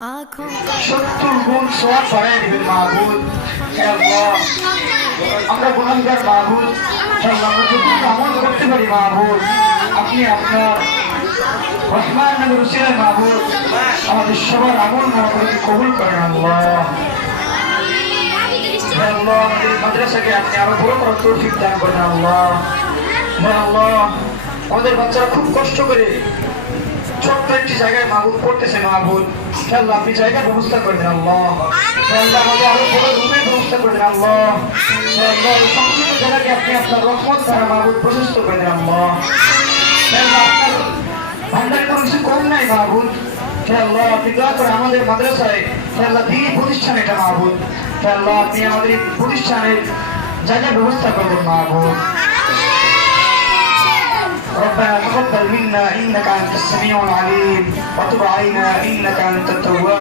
70 গুণ সওয়াব বাড়ায় দিবেন মাহবুব। হে আল্লাহ, আমরা গুনাহগার মাহবুব, হে আল্লাহ, আমরা যদি আমল করতে পারি মাহবুব, আপনি আপনার রহমান নামের উসিলায় মাহবুব আমাদের সবার আমল নামাকে কবুল করেন আল্লাহ। হে আল্লাহ, আমাদের মাদ্রাসাকে আপনি আরো বড় করার তৌফিক দান করেন আল্লাহ। হে আল্লাহ, আমাদের বাচ্চারা খুব কষ্ট করে ছোট্ট একটি জায়গায় মাহবুব পড়তেছে মাহবুব, হে আল্লাহ, আপনি জায়গার ব্যবস্থা করে দেন আল্লাহ। হে আল্লাহ, আমাদের আরো বড় রুমের ব্যবস্থা করে দেন আল্লাহ। হে আল্লাহ, এই সংকীর্ণ জায়গাকে আপনি আপনার রহমত দ্বারা মাহবুব প্রশস্ত করে দেন আল্লাহ। হে আল্লাহ, আপনার ভান্ডারে কোনো কিছু কম নাই মাহবুব। হে আল্লাহ, আপনি দয়া করে আমাদের মাদ্রাসায়, হে আল্লাহ, দ্বীনি প্রতিষ্ঠান এটা মাহবুব, হে আল্লাহ, আপনি আমাদের এই প্রতিষ্ঠানের জায়গার ব্যবস্থা করে দেন মাহবুব। ربنا تقبل منا إنك أنت السميع العليم وتب علينا إنك أنت التواب